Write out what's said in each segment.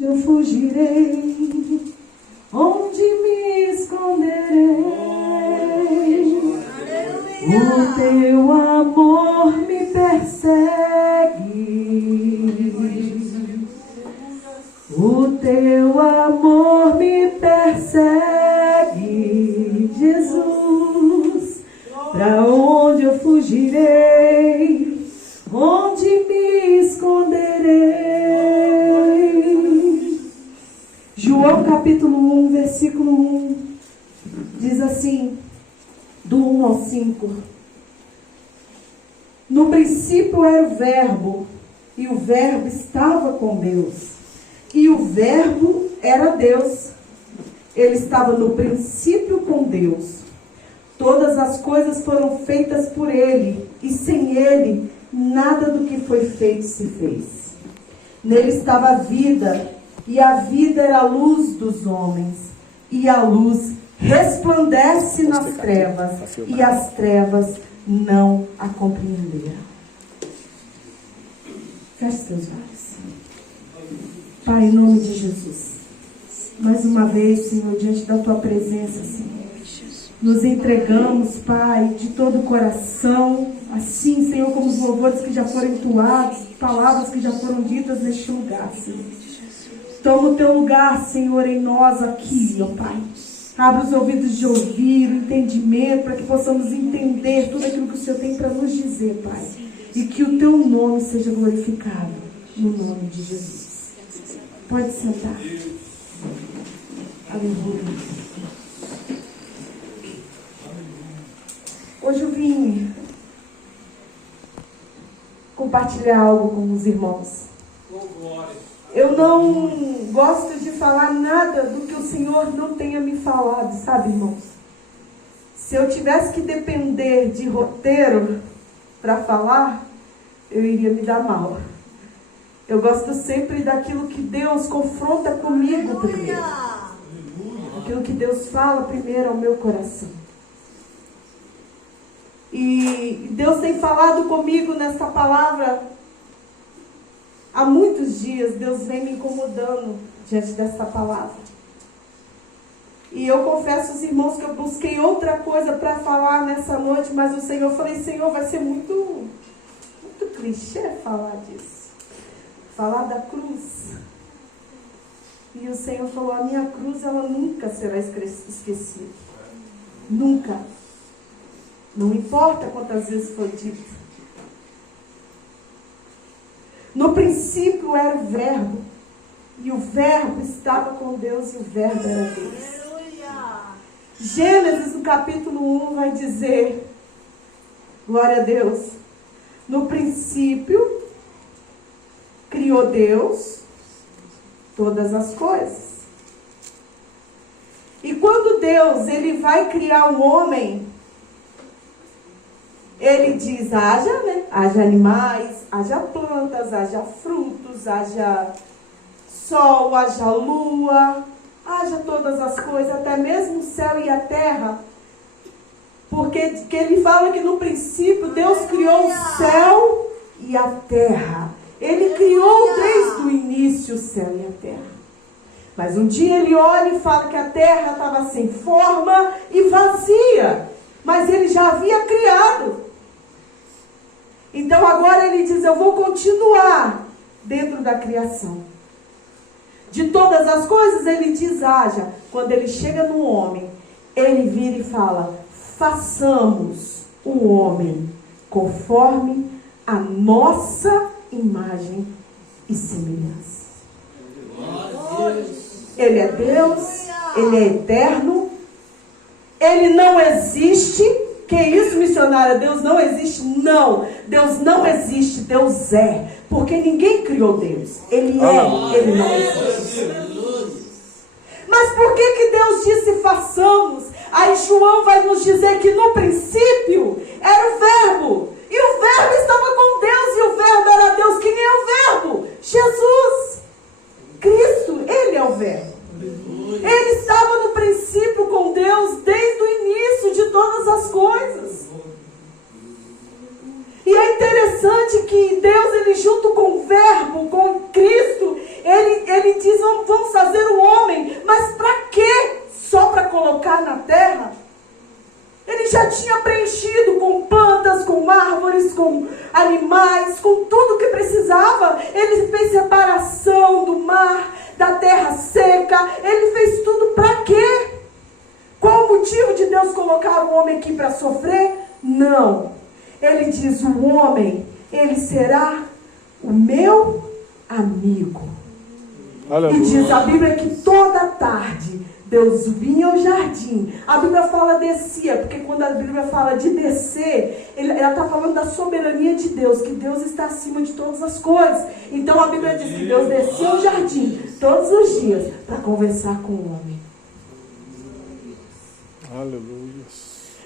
Eu fugirei, onde me esconderei? O teu amor me persegue. O teu amor me persegue, Jesus. Para onde eu fugirei? Onde me esconderei? João capítulo 1, versículo 1, diz assim, do 1 ao 5. No princípio era o Verbo, e o Verbo estava com Deus, e o Verbo era Deus. Ele estava no princípio com Deus. Todas as coisas foram feitas por Ele, e sem Ele, nada do que foi feito se fez. Nele estava a vida, e a vida era a luz dos homens, e a luz resplandece nas trevas, e as trevas não a compreenderam. Feche seus olhos. Pai, em nome de Jesus, mais uma vez, Senhor, diante da Tua presença, Senhor, nos entregamos, Pai, de todo o coração, assim, Senhor, como os louvores que já foram entoados, palavras que já foram ditas neste lugar, Senhor. Toma o Teu lugar, Senhor, em nós aqui, ó Pai. Abra os ouvidos de ouvir, o entendimento, para que possamos entender tudo aquilo que o Senhor tem para nos dizer, Pai. E que o Teu nome seja glorificado, no nome de Jesus. Pode sentar. Aleluia. Hoje eu vim compartilhar algo com os irmãos. Eu não gosto de falar nada do que o Senhor não tenha me falado, sabe, irmãos? Se eu tivesse que depender de roteiro para falar, eu iria me dar mal. Eu gosto sempre daquilo que Deus confronta comigo primeiro. Aquilo que Deus fala primeiro ao meu coração. E Deus tem falado comigo nessa palavra há muitos dias. Deus vem me incomodando diante dessa palavra. E eu confesso aos irmãos que eu busquei outra coisa para falar nessa noite, mas o Senhor, eu falei, Senhor, vai ser muito clichê falar disso. Falar da cruz. E o Senhor falou, a minha cruz, ela nunca será esquecida. Nunca. Não importa quantas vezes foi dito. No princípio era o Verbo, e o Verbo estava com Deus, e o Verbo era Deus. Gênesis, no capítulo 1, vai dizer, glória a Deus, no princípio, criou Deus todas as coisas. E quando Deus, ele vai criar um homem, ele diz, haja, né? Haja animais, haja plantas, haja frutos, haja sol, haja lua, haja todas as coisas, até mesmo o céu e a terra. Porque que ele fala que no princípio Deus criou o céu e a terra. Ele criou desde o início o céu e a terra. Mas um dia ele olha e fala que a terra estava sem forma e vazia. Mas ele já havia criado. Então agora ele diz, eu vou continuar dentro da criação. De todas as coisas ele diz, haja. Quando ele chega no homem, ele vira e fala, façamos o homem conforme a nossa imagem e semelhança. Ele é Deus, ele é eterno, ele não existe. Que isso, missionária? Deus não existe? Não, Deus não existe, Deus é. Porque ninguém criou Deus. Ele é, ele não existe. Mas por que Deus disse façamos? Aí João vai nos dizer que no princípio era o Verbo. E o Verbo estava com Deus, e o Verbo era Deus. Quem é o Verbo? Jesus. Cristo, ele é o Verbo. Ele estava no princípio com Deus desde o início de todas as coisas. E é interessante que Deus, ele junto com o Verbo, com Cristo, ele diz uma trabalhar. Ele fez tudo para quê? Qual o motivo de Deus colocar o homem aqui para sofrer? Não. Ele diz, o homem, ele será o meu amigo. Aleluia. E diz a Bíblia que toda tarde Deus vinha ao jardim. A Bíblia fala descia, porque quando a Bíblia fala de descer, ela está falando da soberania de Deus, que Deus está acima de todas as coisas. Então a Bíblia diz que Deus descia ao jardim todos os dias para conversar com o homem. Aleluia.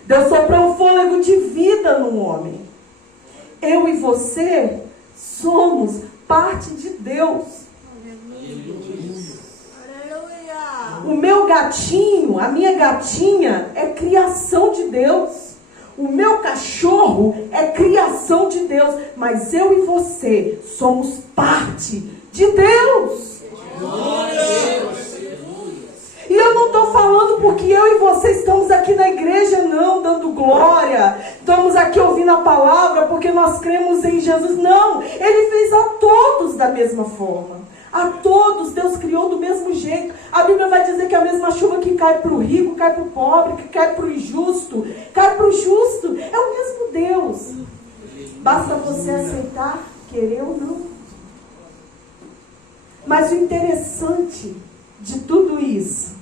Deus soprou um fôlego de vida no homem. Eu e você somos parte de Deus. O meu gatinho, a minha gatinha é criação de Deus. O meu cachorro é criação de Deus. Mas eu e você somos parte de Deus. E eu não estou falando porque eu e você estamos aqui na igreja, não, dando glória. Estamos aqui ouvindo a palavra porque nós cremos em Jesus. Não, Ele fez a todos da mesma forma. A todos Deus criou do mesmo jeito. A Bíblia vai dizer que a mesma chuva que cai para o rico, cai para o pobre, que cai para o injusto, cai para o justo. É o mesmo Deus. Basta você aceitar, querer ou não. Mas o interessante de tudo isso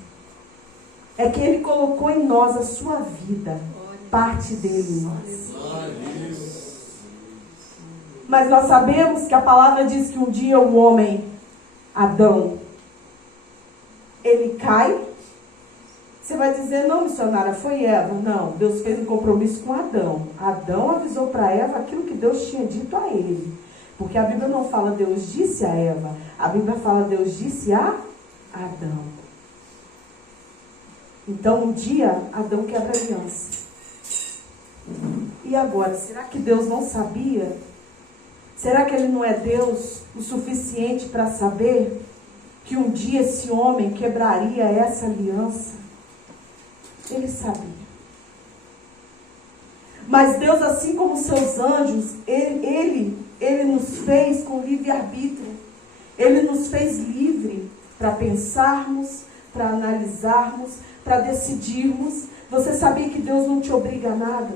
é que Ele colocou em nós a sua vida, parte dele em nós. Mas nós sabemos que a palavra diz que um dia o homem, Adão, ele cai. Você vai dizer, não, missionária, foi Eva. Não, Deus fez um compromisso com Adão. Adão avisou para Eva aquilo que Deus tinha dito a ele. Porque a Bíblia não fala Deus disse a Eva. A Bíblia fala Deus disse a Adão. Então, um dia, Adão quebra a aliança. E agora, será que Deus não sabia? Será que Ele não é Deus o suficiente para saber que um dia esse homem quebraria essa aliança? Ele sabia. Mas Deus, assim como seus anjos, Ele nos fez com livre-arbítrio. Ele nos fez livre para pensarmos, para analisarmos, para decidirmos. Você sabia que Deus não te obriga a nada?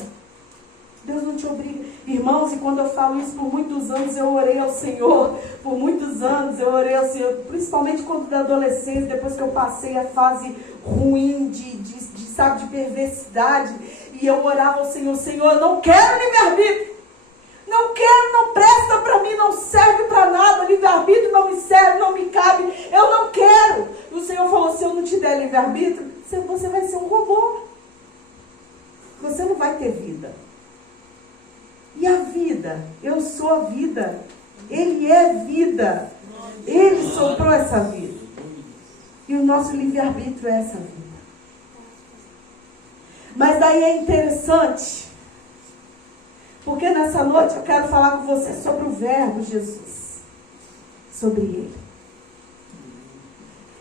Deus não te obriga. Irmãos, e quando eu falo isso, por muitos anos eu orei ao Senhor. Por muitos anos eu orei ao Senhor. Principalmente quando da adolescência, depois que eu passei a fase ruim de perversidade. E eu orava ao Senhor, Senhor, eu não quero livre-arbítrio. Não quero, não presta para mim, não serve para nada. Livre-arbítrio não me serve, não me cabe. Eu não quero. E o Senhor falou, se eu não te der livre-arbítrio, você vai ser um robô. Você não vai ter vida. E a vida? Eu sou a vida. Ele é vida. Ele soprou essa vida. E o nosso livre-arbítrio é essa vida. Mas daí é interessante, porque nessa noite eu quero falar com você sobre o verbo Jesus. Sobre ele.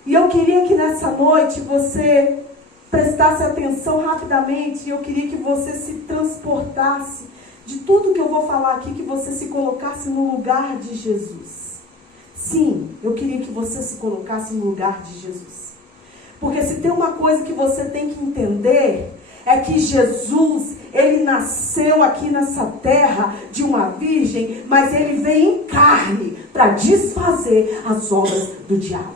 E eu queria que nessa noite você prestasse atenção rapidamente. E eu queria que você se transportasse de tudo que eu vou falar aqui, que você se colocasse no lugar de Jesus. Sim, eu queria que você se colocasse no lugar de Jesus. Porque se tem uma coisa que você tem que entender, é que Jesus, ele nasceu aqui nessa terra de uma virgem, mas ele veio em carne para desfazer as obras do diabo.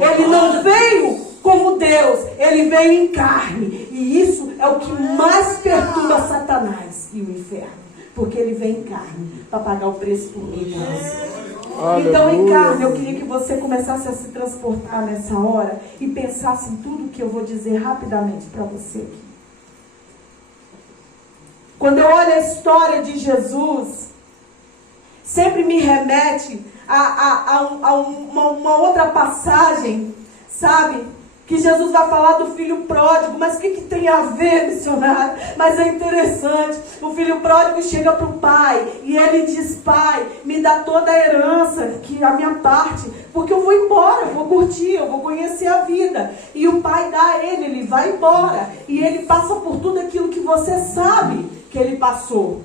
Ele não veio como Deus, ele veio em carne. E isso é o que mais perturba Satanás e o inferno. Porque ele vem em carne para pagar o preço por mim. Então, em carne, eu queria que você começasse a se transportar nessa hora e pensasse em tudo que eu vou dizer rapidamente para você aqui. Quando eu olho a história de Jesus, sempre me remete a uma outra passagem, sabe? Que Jesus vai falar do filho pródigo, mas o que tem a ver, missionário? Mas é interessante, o filho pródigo chega para o pai, e ele diz, pai, me dá toda a herança, que é a minha parte, porque eu vou embora, eu vou curtir, eu vou conhecer a vida. E o pai dá a ele vai embora, e ele passa por tudo aquilo que você sabe que ele passou.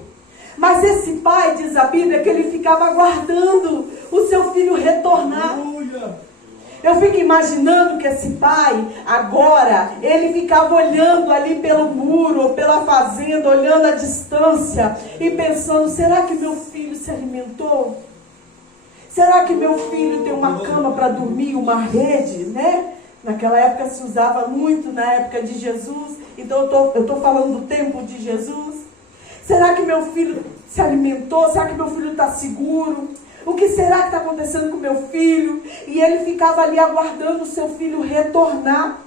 Mas esse pai, diz a Bíblia, que ele ficava aguardando o seu filho retornar. Eu fico imaginando que esse pai, agora, ele ficava olhando ali pelo muro, ou pela fazenda, olhando à distância, e pensando, será que meu filho se alimentou? Será que meu filho tem uma cama para dormir, uma rede, né? Naquela época se usava muito, na época de Jesus, então eu estou falando do tempo de Jesus. Será que meu filho se alimentou? Será que meu filho está seguro? O que será que está acontecendo com meu filho? E ele ficava ali aguardando o seu filho retornar.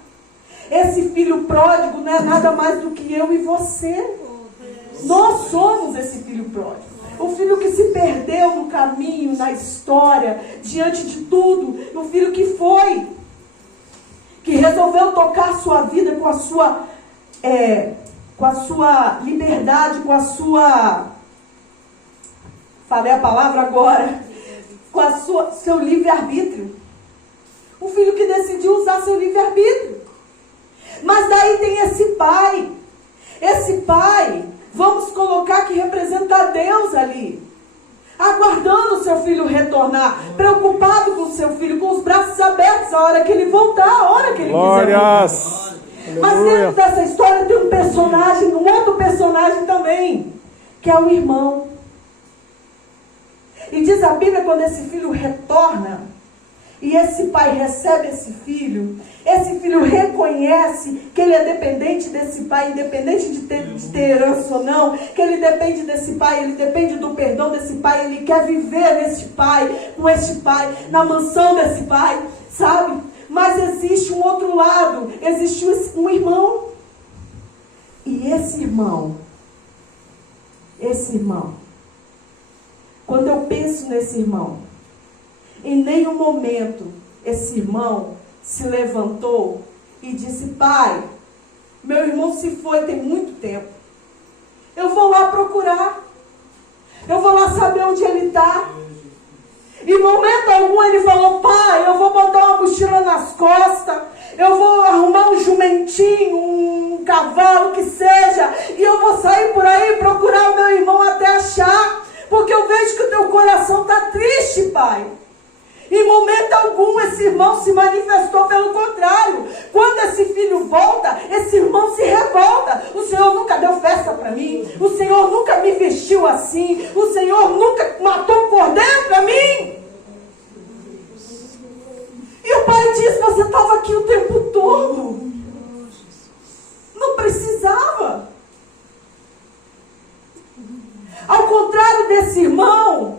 Esse filho pródigo não é nada mais do que eu e você. Nós somos esse filho pródigo. O filho que se perdeu no caminho, na história, diante de tudo. O filho que foi, que resolveu tocar a sua vida com a sua liberdade, com a sua... Falei a palavra agora. Com a seu livre-arbítrio. Um filho que decidiu usar seu livre-arbítrio. Mas daí tem esse pai. Esse pai, vamos colocar que representa Deus ali. Aguardando o seu filho retornar. Preocupado com o seu filho, com os braços abertos a hora que ele voltar, a hora que ele quiser voltar. Mas dentro dessa história tem um personagem, um outro personagem também, que é o irmão. E diz a Bíblia, quando esse filho retorna, e esse pai recebe esse filho reconhece que ele é dependente desse pai, independente de ter herança ou não, que ele depende desse pai, ele depende do perdão desse pai, ele quer viver nesse pai, com este pai, na mansão desse pai, sabe? Mas existe um outro lado, existe um irmão. E esse irmão, quando eu penso nesse irmão, em nenhum momento esse irmão se levantou e disse, pai, meu irmão se foi tem muito tempo. Eu vou lá procurar. Eu vou lá saber onde ele está. Em momento algum ele falou, pai, eu vou botar uma mochila nas costas, eu vou arrumar um jumentinho, um cavalo, que seja, e eu vou sair por aí procurar o meu irmão até achar. Porque eu vejo que o teu coração está triste, pai. Em momento algum esse irmão se manifestou, pelo contrário. Quando esse filho volta, esse irmão se revolta. O Senhor nunca deu festa para mim. O Senhor nunca me vestiu assim. O Senhor nunca matou um cordeiro para mim. E o pai diz, você estava aqui o tempo todo. Não precisava. Ao contrário desse irmão,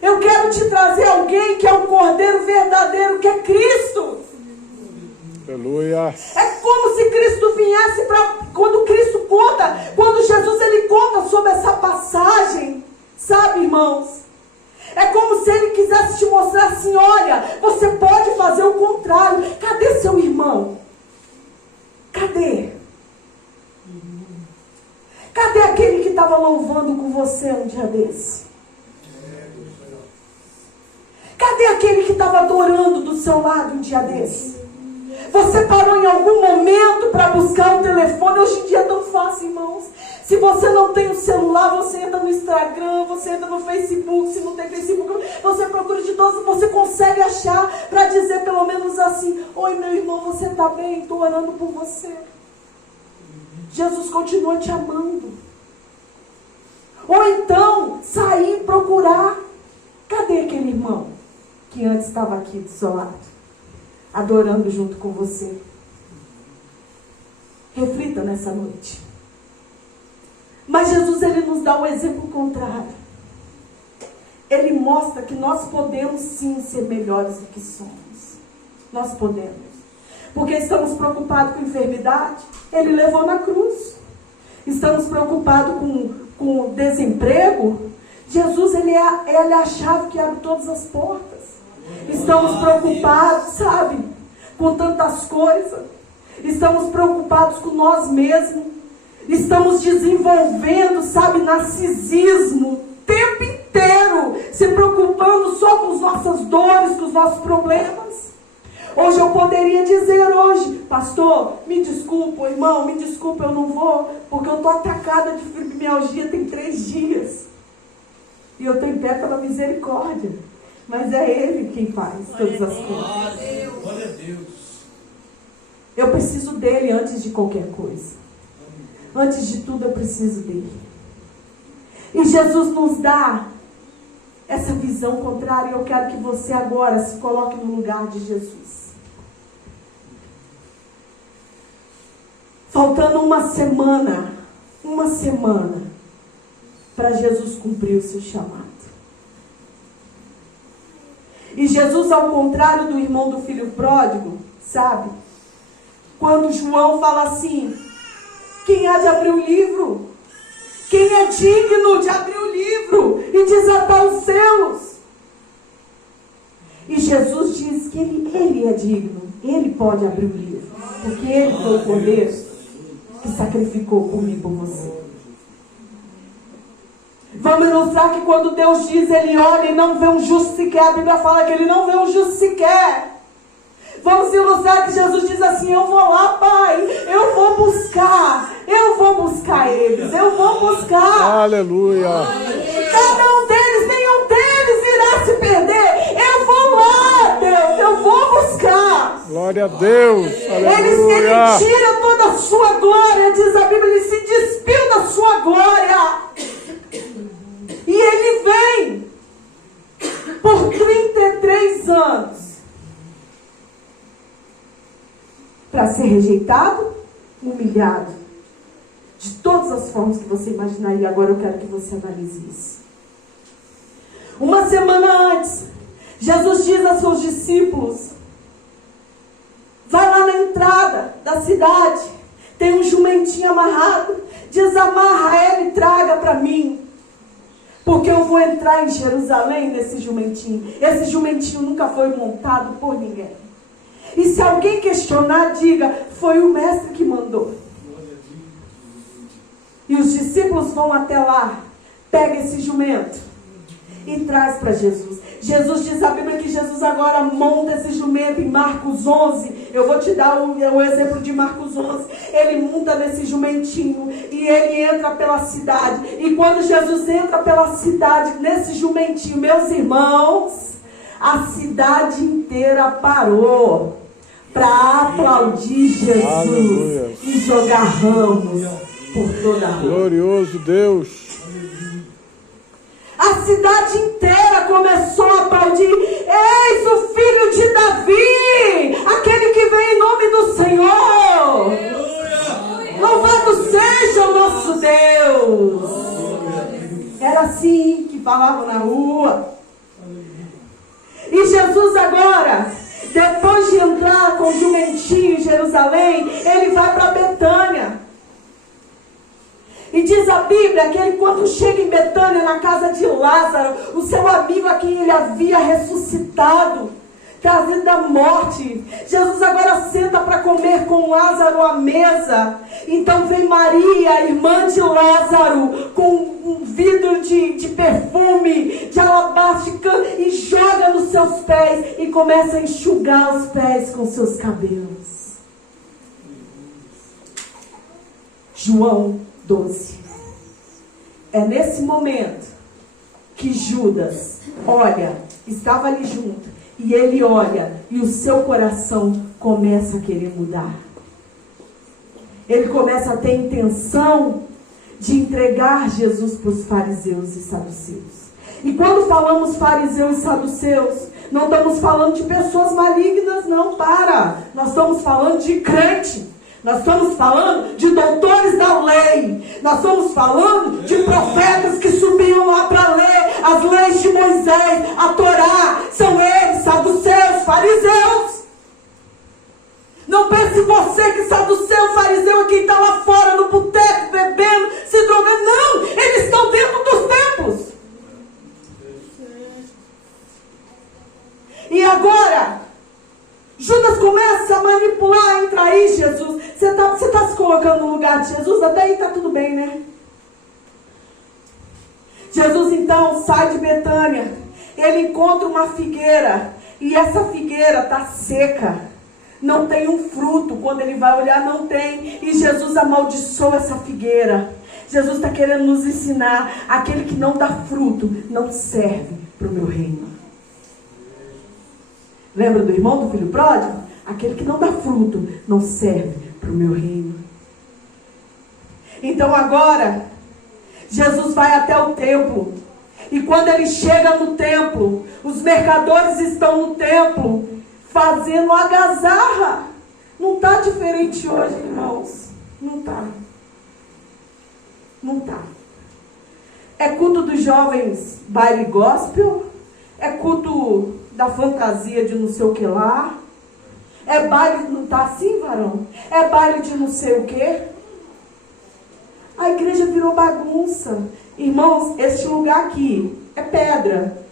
eu quero te trazer alguém que é o Cordeiro verdadeiro, que é Cristo. Aleluia. É como se Cristo viesse para... Quando Cristo conta, quando Jesus ele conta sobre essa passagem, sabe, irmãos? É como se ele quisesse te mostrar assim, olha, você pode fazer o contrário. Cadê seu irmão? Cadê? Cadê aquele que estava louvando com você um dia desse? Cadê aquele que estava adorando do seu lado um dia desse? Você parou em algum momento para buscar o telefone? Hoje em dia é tão fácil, irmãos. Se você não tem o celular, você entra no Instagram, você entra no Facebook. Se não tem Facebook, você procura de todos. Você consegue achar para dizer pelo menos assim, oi meu irmão, você está bem? Estou orando por você. Jesus continua te amando. Ou então, sair e procurar. Cadê aquele irmão que antes estava aqui do seu lado, adorando junto com você? Reflita nessa noite. Mas Jesus, ele nos dá um exemplo contrário. Ele mostra que nós podemos sim ser melhores do que somos. Nós podemos. Porque estamos preocupados com enfermidade, ele levou na cruz. Estamos preocupados com desemprego, Jesus ele é a chave que abre todas as portas. Estamos preocupados, sabe, com tantas coisas. Estamos preocupados com nós mesmos. Estamos desenvolvendo, sabe, narcisismo o tempo inteiro, se preocupando só com as nossas dores, com os nossos problemas. Hoje eu poderia dizer pastor, me desculpa, irmão, me desculpa, eu não vou, porque eu estou atacada de fibromialgia tem 3 dias. E eu estou em pé pela misericórdia. Mas é Ele quem faz todas as coisas. Glória a Deus. Eu preciso dele antes de qualquer coisa. Antes de tudo eu preciso dele. E Jesus nos dá essa visão contrária. Eu quero que você agora se coloque no lugar de Jesus. Faltando uma semana para Jesus cumprir o seu chamado. E Jesus, ao contrário do irmão do filho pródigo, sabe? Quando João fala assim: quem há de abrir o livro? Quem é digno de abrir o livro e desatar os selos? E Jesus diz que ele é digno, ele pode abrir o livro, porque ele foi o cordeiro que sacrificou por mim e por você. Vamos ilustrar que quando Deus diz, ele olha e não vê um justo sequer. A Bíblia fala que ele não vê um justo sequer. Vamos ilustrar que Jesus diz assim: eu vou lá, Pai, eu vou buscar eles, eu vou buscar. Aleluia. Cada um deles, nenhum deles irá se perder. Eu vou lá, Deus, eu vou buscar. Glória a Deus. Ele Aleluia. tira toda a sua glória, diz a Bíblia, ele se despiu da sua glória. E ele vem por 33 anos para ser rejeitado, humilhado, de todas as formas que você imaginar. E agora eu quero que você analise isso. Uma semana antes, Jesus diz a seus discípulos: vai lá na entrada da cidade, tem um jumentinho amarrado, desamarra ele e traga para mim. Porque eu vou entrar em Jerusalém nesse jumentinho. Esse jumentinho nunca foi montado por ninguém. E se alguém questionar, diga: foi o mestre que mandou. E os discípulos vão até lá, pega esse jumento e traz para Jesus. Jesus diz a Bíblia que Jesus agora monta esse jumento em Marcos 11. Eu vou te dar o exemplo de Marcos 11. Ele monta nesse jumentinho e ele entra pela cidade. E quando Jesus entra pela cidade, nesse jumentinho, meus irmãos, a cidade inteira parou para aplaudir Jesus. Aleluia. E jogar ramos por toda a rua. Glorioso Deus. A cidade inteira começou a aplaudir: eis o filho de Davi, aquele que vem em nome do Senhor. Louvado seja o nosso Deus. Era assim que falavam na rua. E Jesus agora, depois de entrar com o jumentinho em Jerusalém, ele vai para Betânia. E diz a Bíblia que ele, quando chega em Betânia, na casa de Lázaro, o seu amigo a quem ele havia ressuscitado, trazido da morte, Jesus agora senta para comer com Lázaro à mesa. Então vem Maria, irmã de Lázaro, com um vidro de perfume, de alabastro, e joga nos seus pés e começa a enxugar os pés com seus cabelos. João 12. É nesse momento que Judas olha, estava ali junto, e ele olha e o seu coração começa a querer mudar. Ele começa a ter intenção de entregar Jesus para os fariseus e saduceus. E quando falamos fariseus e saduceus, não estamos falando de pessoas malignas, não, nós estamos falando de crente. Nós estamos falando de doutores da lei. Nós estamos falando de profetas que subiam lá para ler as leis de Moisés, a Torá. São eles, saduceus, fariseus. Não pense você que saduceu, fariseu é quem está lá fora no boteco, bebendo, se drogando. Não, eles estão dentro dos templos. E agora, Judas começa a manipular, a trair Jesus. Você está se colocando no lugar de Jesus? Até aí está tudo bem, né? Jesus então sai de Betânia. Ele encontra uma figueira. E essa figueira está seca. Não tem um fruto. Quando ele vai olhar, não tem. E Jesus amaldiçoa essa figueira. Jesus está querendo nos ensinar: aquele que não dá fruto não serve para o meu reino. Lembra do irmão do filho pródigo? Aquele que não dá fruto não serve para o meu reino. Então agora, Jesus vai até o templo. E quando ele chega no templo, os mercadores estão no templo fazendo algazarra. Não está diferente hoje, irmãos. Não está. Não está. É culto dos jovens baile gospel. É culto da fantasia de não sei o que lá. É baile, não está assim, varão? É baile de não sei o que. A igreja virou bagunça. Irmãos, este lugar aqui é pedra.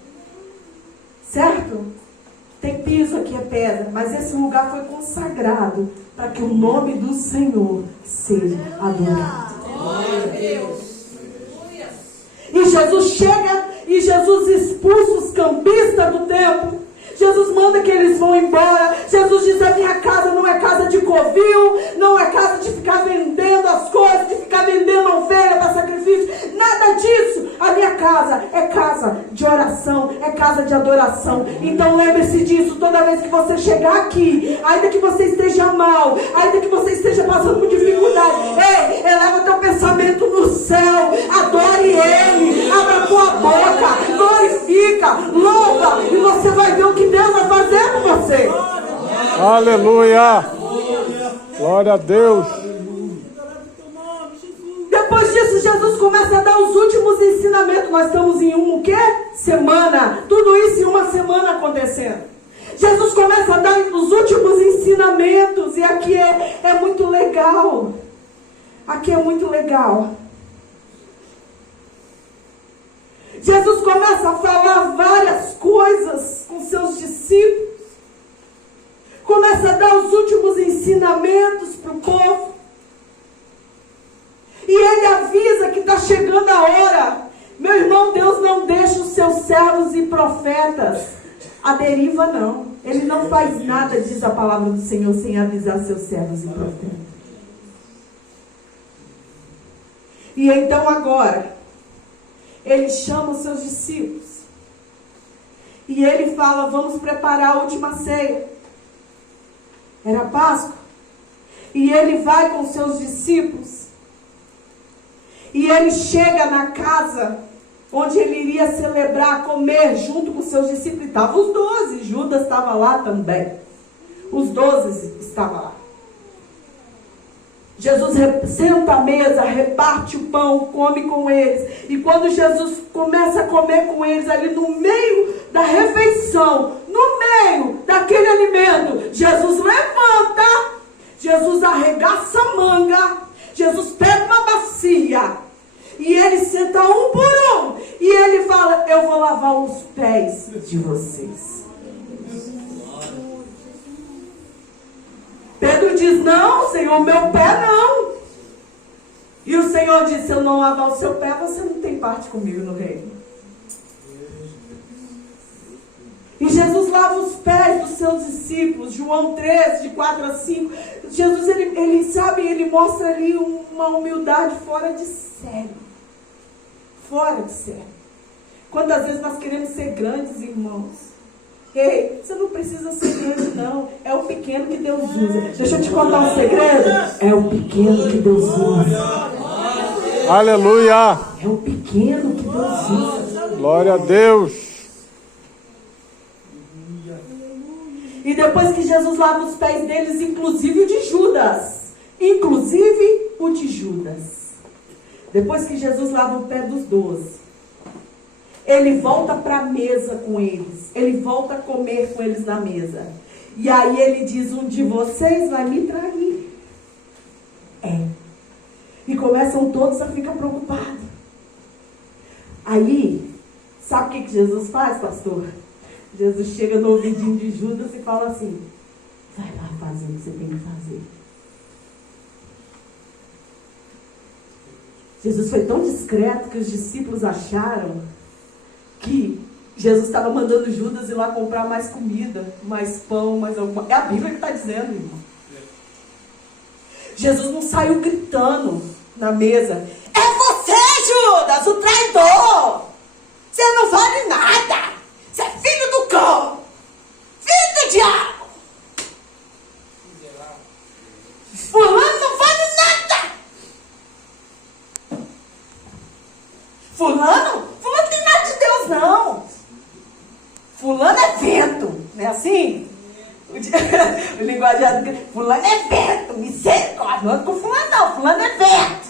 Certo? Tem piso aqui, é pedra. Mas esse lugar foi consagrado para que o nome do Senhor seja adorado. Glória a Deus. E Jesus chega e Jesus expulsa os cambistas do templo. Jesus manda que eles vão embora. Jesus diz: a minha casa não é casa de covil, não é casa de ficar vendendo as coisas, de ficar vendendo ovelha para sacrifício, nada disso. A minha casa é casa de oração, é casa de adoração. Então lembre-se disso, toda vez que você chegar aqui, ainda que você esteja mal, ainda que você esteja passando por dificuldade, ei, eleva teu pensamento no céu, adore Ele, abra tua boca, glorifica, louva, e você vai ver o que Deus vai fazer com você. Aleluia. Glória a Deus. Depois disso, Jesus começa a dar os últimos ensinamentos. Nós estamos em o quê? Semana. Tudo isso em uma semana acontecendo. Jesus começa a dar os últimos ensinamentos. E aqui é muito legal. Aqui é muito legal. Jesus começa a falar várias coisas com seus discípulos. Começa a dar os últimos ensinamentos para o povo. E ele avisa que está chegando a hora. Meu irmão, Deus não deixa os seus servos e profetas à deriva, não. Ele não faz nada, diz a palavra do Senhor, sem avisar seus servos e profetas. E então agora, ele chama os seus discípulos. E ele fala: vamos preparar a última ceia. Era Páscoa. E ele vai com os seus discípulos. E ele chega na casa onde ele iria celebrar, comer junto com os seus discípulos. E estavam os 12. Judas estava lá também. Os 12 estavam lá. Jesus senta à mesa, reparte o pão, come com eles. E quando Jesus começa a comer com eles, ali no meio da refeição, no meio daquele alimento, Jesus levanta, Jesus arregaça a manga, Jesus pega uma bacia, e ele senta um por um, e ele fala: eu vou lavar os pés de vocês. Pedro diz: não, Senhor, meu pé não. E o Senhor diz: se eu não lavar o seu pé, você não tem parte comigo no reino. E Jesus lava os pés dos seus discípulos. João 13, de 4 a 5. Jesus, ele sabe, ele mostra ali uma humildade fora de sério. Fora de sério. Quantas vezes nós queremos ser grandes, irmãos? Ei, você não precisa ser grande, não. É o pequeno que Deus usa. Deixa eu te contar um segredo. É o pequeno que Deus usa. Aleluia. É o pequeno que Deus usa. Glória a Deus. E depois que Jesus lava os pés deles, inclusive o de Judas. Inclusive o de Judas. Depois que Jesus lava o pé dos 12. Ele volta para a mesa com eles. Ele volta a comer com eles na mesa. E aí ele diz: um de vocês vai me trair. E começam todos a ficar preocupados. Aí, sabe o que Jesus faz, pastor? Jesus chega no ouvidinho de Judas e fala assim: vai lá fazer o que você tem que fazer. Jesus foi tão discreto que os discípulos acharam que Jesus estava mandando Judas ir lá comprar mais comida, mais pão, mais alguma... É a Bíblia que está dizendo, irmão. Jesus não saiu gritando na mesa: é você, Judas, o traidor! Você não vale nada! Você é filho do cão! Filho diabo! Fulano não faz nada! Fulano tem nada de Deus, não. Fulano é vento, não é assim? O linguajar do fulano é vento, misericórdia. Não anda com fulano não, fulano é vento.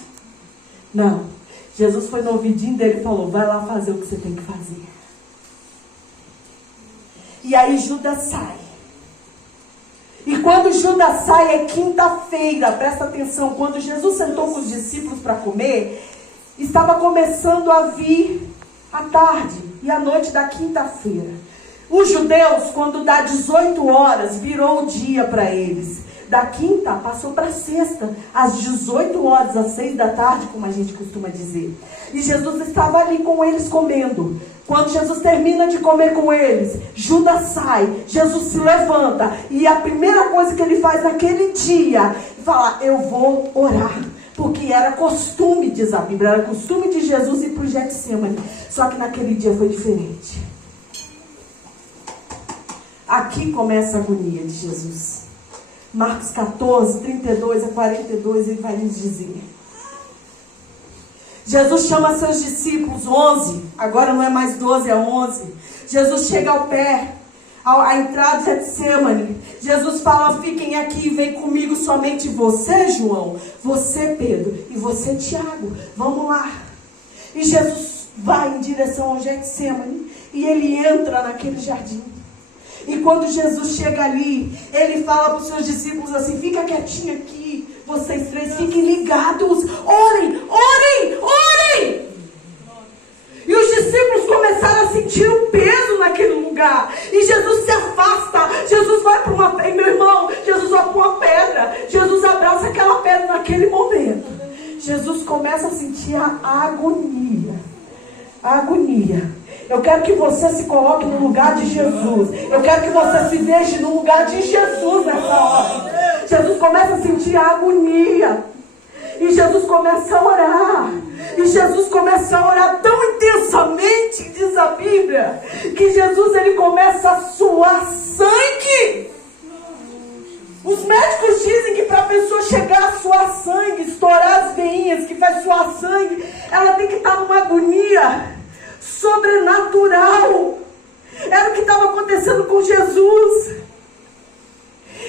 Não, Jesus foi no ouvidinho dele e falou, vai lá fazer o que você tem que fazer. E aí Judas sai. E quando Judas sai é quinta-feira, presta atenção, quando Jesus sentou com os discípulos para comer, estava começando a vir a tarde e a noite da quinta-feira. Os judeus, quando dá 18 horas, virou o dia para eles. Da quinta passou para sexta, às 18 horas, às 6 da tarde, como a gente costuma dizer. E Jesus estava ali com eles comendo. Quando Jesus termina de comer com eles, Judas sai, Jesus se levanta. E a primeira coisa que ele faz naquele dia, é falar, eu vou orar. Porque era costume, diz a Bíblia, era costume de Jesus ir para o Getsemane. Só que naquele dia foi diferente. Aqui começa a agonia de Jesus. Marcos 14, 32 a 42, ele vai nos dizer. Jesus chama seus discípulos, 11, agora não é mais 12, é 11. Jesus chega ao pé, à entrada de Getsemane. Jesus fala, fiquem aqui, vem comigo somente você, João, você, Pedro, e você, Tiago. Vamos lá. E Jesus vai em direção ao Getsemane, e ele entra naquele jardim. E quando Jesus chega ali, ele fala para os seus discípulos assim, fica quietinho aqui, vocês três, fiquem ligados, orem, orem, orem. E os discípulos começaram a sentir um peso naquele lugar. E Jesus se afasta, Jesus vai para uma pedra, meu irmão, Jesus vai para uma pedra, Jesus abraça aquela pedra naquele momento. Jesus começa a sentir a agonia, a agonia. Eu quero que você se coloque no lugar de Jesus. Eu quero que você se veja no lugar de Jesus nessa hora. Jesus começa a sentir a agonia. E Jesus começa a orar. E Jesus começa a orar tão intensamente, diz a Bíblia, que Jesus ele começa a suar sangue. Os médicos dizem que para a pessoa chegar a suar sangue, estourar as veinhas, que faz suar sangue, ela tem que estar numa agonia sobrenatural. Era o que estava acontecendo com Jesus.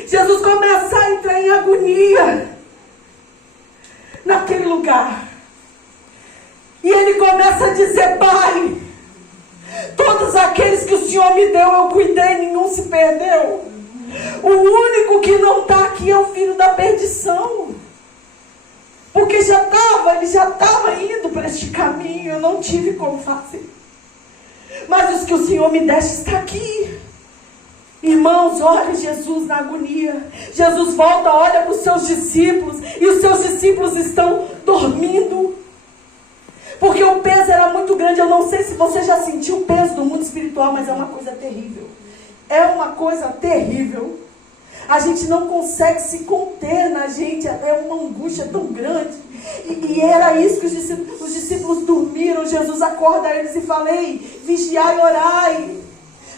Jesus começa a entrar em agonia naquele lugar. E ele começa a dizer, Pai, todos aqueles que o Senhor me deu, eu cuidei, nenhum se perdeu. O único que não está aqui é o filho da perdição. Porque ele já estava indo para este caminho, eu não tive como fazer. Mas os que o Senhor me deste está aqui. Irmãos, olha Jesus na agonia. Jesus volta, olha para os seus discípulos, e os seus discípulos estão dormindo. Porque o peso era muito grande. Eu não sei se você já sentiu o peso do mundo espiritual, mas é uma coisa terrível. É uma coisa terrível. A gente não consegue se conter na gente, é uma angústia tão grande. E era isso que os discípulos dormiram. Jesus acorda eles e fala, ei, vigiai e orai.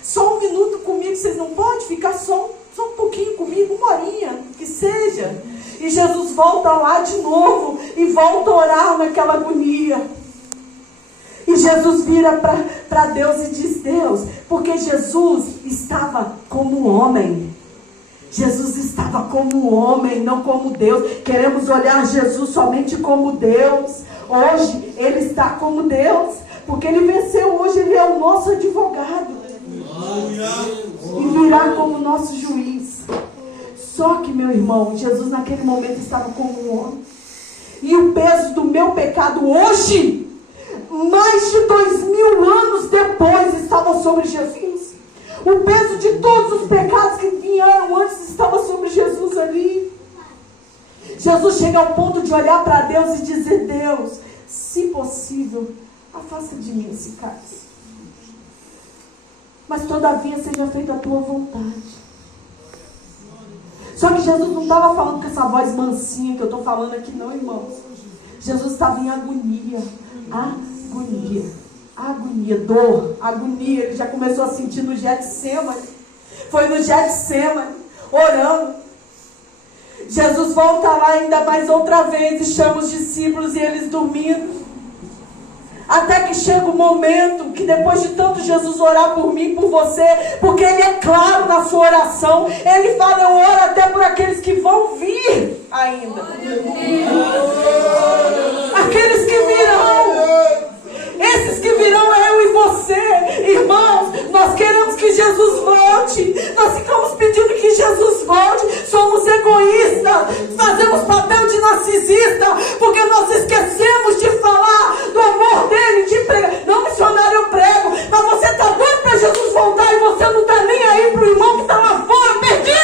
Só um minuto comigo, vocês não podem ficar só um pouquinho comigo, uma horinha, que seja. E Jesus volta lá de novo e volta a orar naquela agonia. E Jesus vira para Deus e diz, Deus, porque Jesus estava como homem. Jesus estava como homem, não como Deus. Queremos olhar Jesus somente como Deus. Hoje ele está como Deus, porque ele venceu. Hoje ele é o nosso advogado e virá como nosso juiz. Só que, meu irmão, Jesus naquele momento estava como um homem. E o peso do meu pecado hoje, mais de 2000 anos depois, estava sobre Jesus. O peso de todos os pecados que vieram antes estava sobre Jesus ali. Jesus chega ao ponto de olhar para Deus e dizer, Deus, se possível, afasta de mim esse cálice. Mas todavia seja feita a tua vontade. Só que Jesus não estava falando com essa voz mansinha que eu estou falando aqui, não, irmãos. Jesus estava em agonia. Agonia, dor, agonia. Ele já começou a sentir no Getsemane. Foi no Getsemane, orando. Jesus volta lá ainda mais outra vez e chama os discípulos e eles dormindo. Até que chega o momento que depois de tanto Jesus orar por mim, por você, porque Ele é claro na sua oração, Ele fala, eu oro até por aqueles que vão vir ainda. Aqueles que virão. Esses que virão é eu e você. Irmãos, nós queremos que Jesus volte. Nós ficamos pedindo que Jesus volte. Somos egoístas. Fazemos papel de narcisista. Porque nós esquecemos de falar do amor dele, de pregar. Não, missionário, eu prego. Mas você está doido para Jesus voltar e você não está nem aí para o irmão que está lá fora, perdido.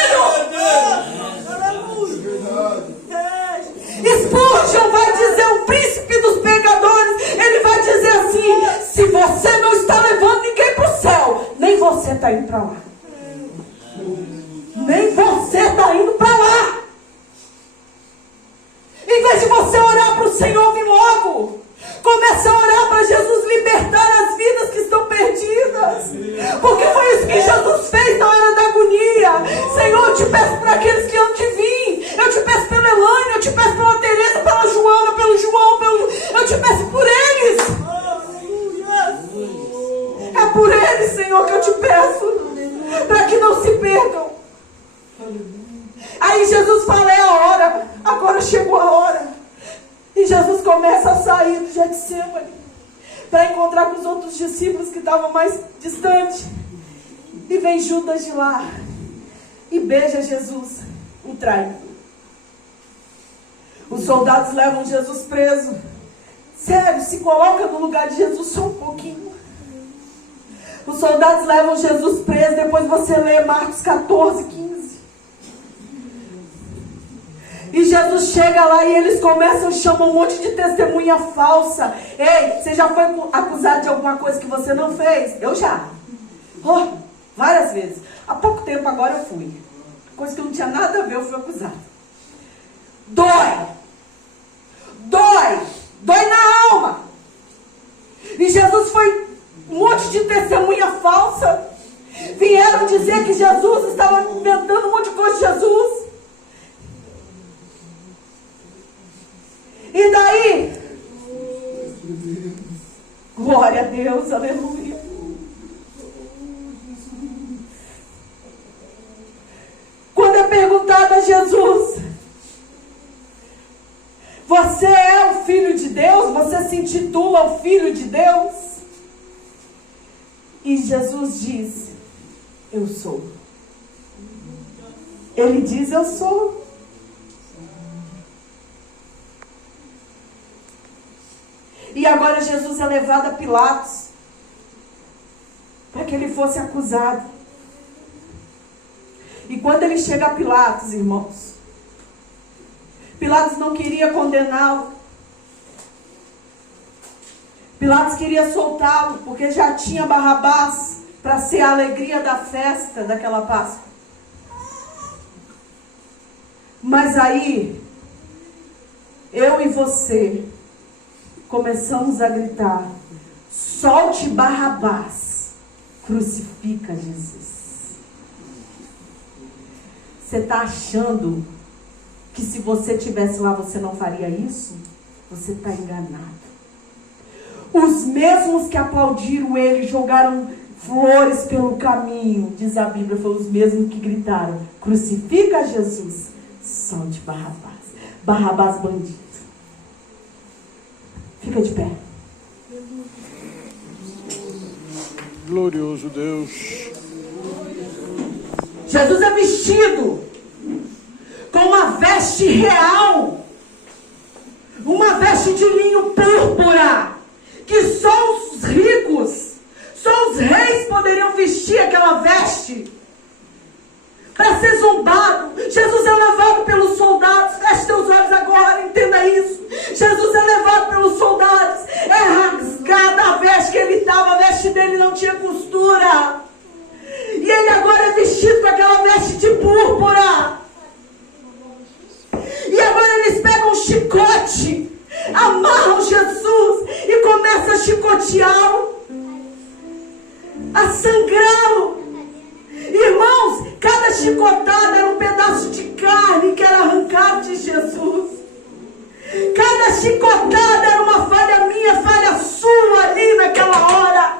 Spurgeon vai dizer, o príncipe dos pecadores, ele vai dizer assim, se você não está levando ninguém para o céu, nem você está indo para lá. Nem você está indo para lá. Em vez de você orar para o Senhor vir logo, comece a orar para Jesus libertar as vidas que estão perdidas. Porque foi isso que Jesus fez na hora da agonia. Senhor, eu te peço para aqueles que hão de vir. Eu te peço pela Elaine, eu te peço pela Tereza, pela Joana, pelo João, eu te peço por eles. É por eles, Senhor, que eu te peço, para que não se percam. Aí Jesus fala, é a hora, agora chegou a hora. E Jesus começa a sair do Getsemane para encontrar com os outros discípulos que estavam mais distantes. E vem Judas de lá e beija Jesus, o traidor. Os soldados levam Jesus preso. Sério, se coloca no lugar de Jesus só um pouquinho. Os soldados levam Jesus preso. Depois você lê Marcos 14, 15. E Jesus chega lá e eles começam a chamar um monte de testemunha falsa. Ei, você já foi acusado de alguma coisa que você não fez? Eu já. Várias vezes. Há pouco tempo agora eu fui. Coisa que não tinha nada a ver, eu fui acusado. Dói na alma. E Jesus foi um monte de testemunha falsa. Vieram dizer que Jesus estava inventando um monte de coisa de Jesus. E daí? Glória a Deus, aleluia. Quando é perguntado a Jesus, você é o Filho de Deus? Você se intitula o Filho de Deus? E Jesus diz, eu sou. Ele diz, eu sou. E agora Jesus é levado a Pilatos, para que ele fosse acusado. E quando ele chega a Pilatos, irmãos, Pilatos não queria condená-lo. Pilatos queria soltá-lo, porque já tinha Barrabás para ser a alegria da festa daquela Páscoa. Mas aí, eu e você começamos a gritar, solte Barrabás, crucifica Jesus. Você está achando que se você estivesse lá você não faria isso? Você está enganado. Os mesmos que aplaudiram ele, jogaram flores pelo caminho, diz a Bíblia, foram os mesmos que gritaram, crucifica Jesus, solte Barrabás. Barrabás bandido. Fica de pé. Glorioso Deus. Jesus é vestido com uma veste real, uma veste de linho púrpura, que só os ricos, só os reis poderiam vestir aquela veste, para ser zombado. Jesus é levado pelos soldados, feche teus olhos agora, entenda isso. Jesus é levado pelos soldados, é rasgada a veste que ele estava, a veste dele não tinha costura. E ele agora é vestido com aquela veste de púrpura. E agora eles pegam um chicote, amarram Jesus e começam a chicoteá-lo, a sangrá-lo. Irmãos, chicotada era um pedaço de carne que era arrancado de Jesus. Cada chicotada era uma falha minha, falha sua ali naquela hora.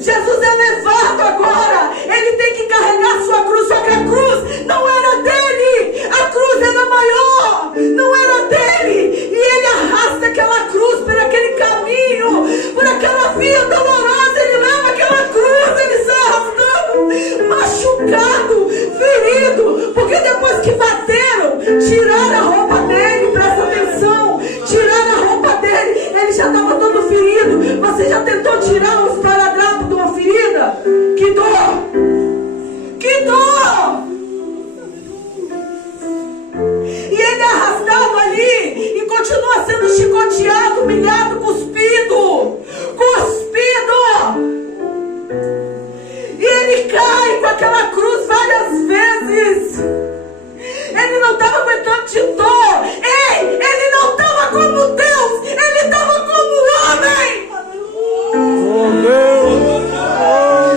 Jesus é levado agora, ele tem que carregar sua cruz, só que a cruz não era dele, a cruz era maior, não era dele, e ele arrasta aquela cruz por aquele caminho, por aquela via dolorosa, ele leva aquela cruz, ele sai arrastando, machucado, ferido, porque depois que bateram, tiraram a roupa dele, presta atenção, tiraram a roupa dele, ele já estava todo ferido. Você já tentou tirar um esparadrapo de uma ferida? Que dor! Que dor! E ele é arrastado ali e continua sendo chicoteado, humilhado, cuspido. E ele cai com aquela cruz várias vezes. Ele não estava aguentando de dor. Ei, ele não estava como Deus, ele estava como homem. Oh, Deus!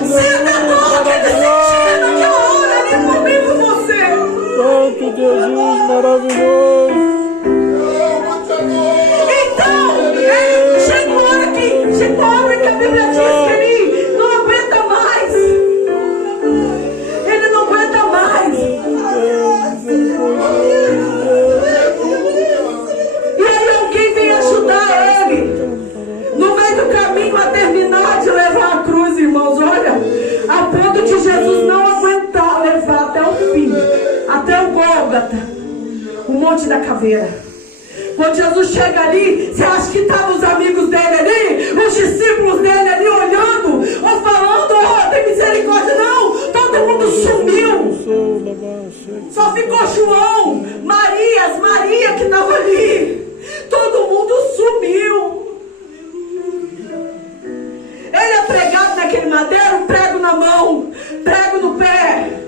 Sinta a dor que ele sentia naquela hora ali comigo e você. Santo Jesus maravilhoso! Então, ele chega uma hora que a Bíblia diz que ele não aguenta mais. Ele não aguenta mais. E aí alguém vem ajudar ele no meio do caminho a terminar de levar a cruz, irmãos. Olha, a ponto de Jesus não aguentar levar até o fim, até o Gólgota, o Monte da Caveira. Quando Jesus chega ali, você acha que estavam os amigos dele ali, os discípulos dele ali olhando, ou falando, oh, tem misericórdia? Não, todo mundo sumiu. Só ficou João, Maria que estava ali. Todo mundo sumiu. Ele é pregado naquele madeiro, prego na mão, prego no pé.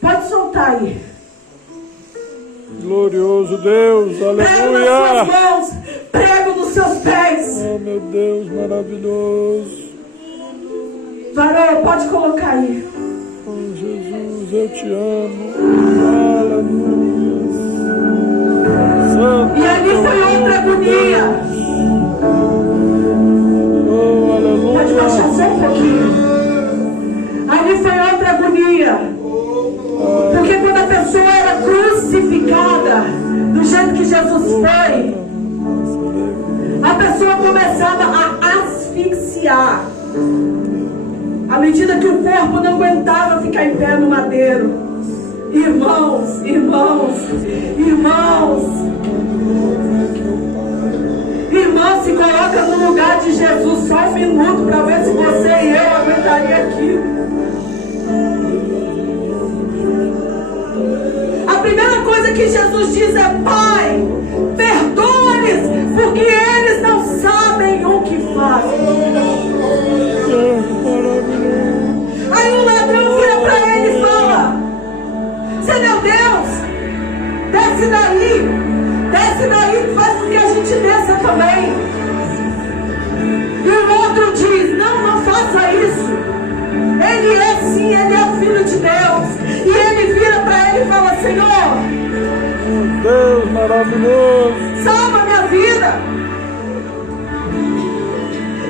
Pode soltar aí. Glorioso Deus, Prego nas aleluia! suas mãos, prego nos seus pés. Oh, meu Deus, maravilhoso! Varão, pode colocar aí. Oh, Jesus, eu te amo. Aleluia! Santo E ali foi outra agonia. Oh, aleluia! Pode baixar só um pouquinho. Ali foi outra agonia. Porque quando a pessoa era crucificada, do jeito que Jesus foi, a pessoa começava a asfixiar. À medida que o corpo não aguentava ficar em pé no madeiro. Irmãos, se coloca no lugar de Jesus só um minuto para ver se você e eu aguentaria aquilo. A primeira coisa que Jesus diz é: Pai, perdoa-lhes, porque eles não sabem o que fazem. Aí o ladrão vira para ele e fala: Você é meu Deus, desce daí, faz com que a gente desça também. E o outro diz: Não faça isso. Ele é sim, ele é o Filho de Deus. E ele vira para ele e fala: Senhor, Deus maravilhoso, salva minha vida.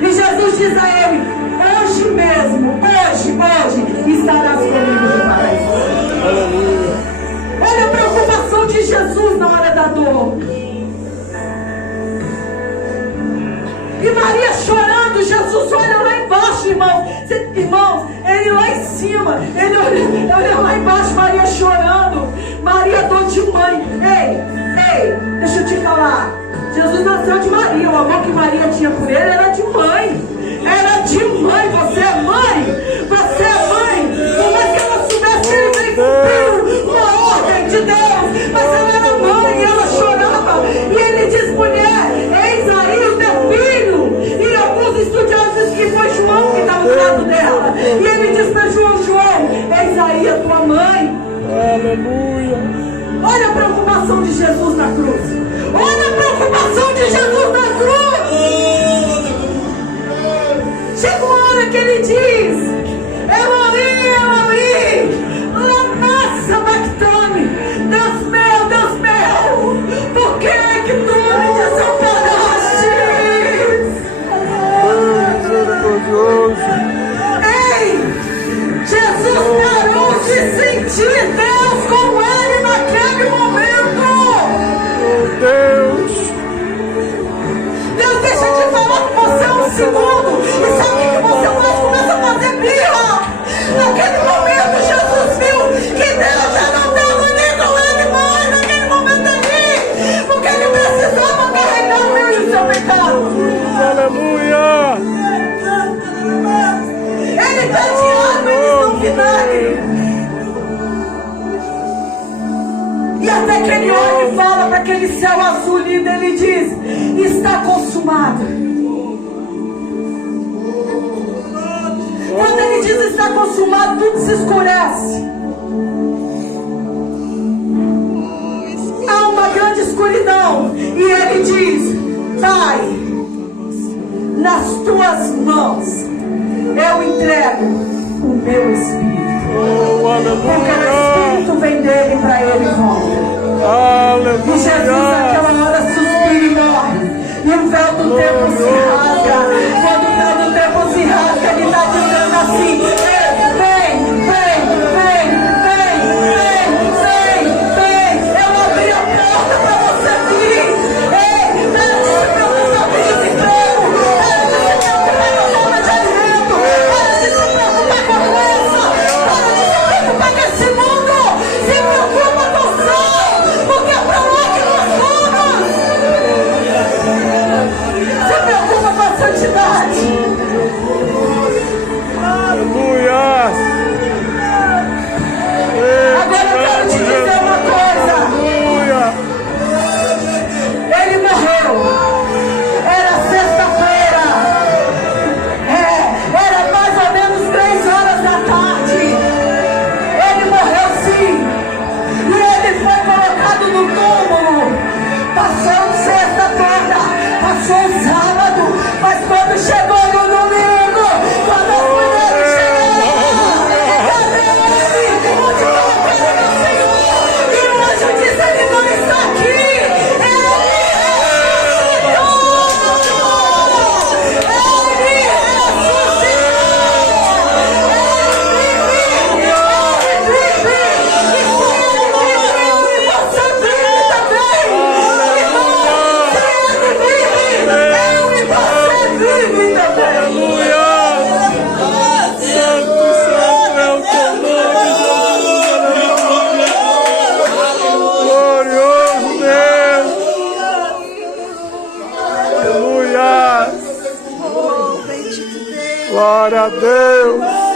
E Jesus diz a ele: Hoje mesmo, hoje estarás comigo no paraíso. aleluia! Olha a preocupação de Jesus na hora da dor. E Maria chorando, Jesus olha lá embaixo, irmãos, ele lá em cima, ele olha lá embaixo, Maria chorando, Maria dor de mãe. Ei, deixa eu te falar, Jesus nasceu de Maria, o amor que Maria tinha por ele era de mãe, você é mãe, por mais que ela soubesse que ele veio cumprir uma ordem de Deus, mas ela era mãe e ela chorava, e ele diz: Mulher, eis aí o teu filho. E alguns estudiosos dizem que foi João que estava do lado dela, e ele diz para João: Eis aí a tua mãe. Aleluia! Olha a preocupação de Jesus na cruz. Olha a preocupação de Jesus na cruz. Chega uma hora que ele diz: de Deus com ele naquele momento. Oh, Deus. Deus deixa de falar com você um segundo. E sabe o que você faz? Começa a fazer birra. Naquele momento, Jesus viu que Deus já não estava nem com ele mais. Naquele momento ali. Porque ele precisava carregar o meu e o seu pecado. Aleluia. Ele pede água, eles não vinagre. E até que ele olha e fala para aquele céu azul lindo, ele diz: está consumado. Quando ele diz está consumado, tudo se escurece. Há uma grande escuridão. E ele diz: Pai, nas tuas mãos eu entrego o meu espírito. Oh, aleluia. Porque o espírito vem dele para ele volta. Aleluia. E Jesus naquela hora suspira e morre. E o véu do templo se rasga. Quando o véu do templo se rasga, ele está dizendo assim: vem, vem, vem, vem, vem, vem, vem. Eu abri a porta para você vir. Ei, para de se preocupar com o desemprego. Para de se preocupar com a falta de alimento. Para de se preocupar com a doença. Para de se preocupar com esse mundo. Se preocupa com o céu. Porque é para lá que nós vamos. Se preocupa com a santidade. Aleluia. Agora eu quero te dizer uma coisa. Aleluia. Ele morreu. Era sexta-feira. Era mais ou menos 3 horas da tarde. Ele morreu sim. E ele foi colocado no túmulo. Passou sexta-feira. Passou o sábado. Mas quando chegou no domingo, quando as mulheres chegaram, cadê ele? Onde colocaram meu Senhor? E o anjo disse: ele não está aqui. Ele ressuscitou. Ele ressuscitou. Ele vive. E se ele vive, você vive também. Irmão, se ele vive, eu e você vive também. Aleluia. Santo, santo é o teu nome, Jesus. Aleluia. Glorioso Deus. Aleluia. Glória a Deus.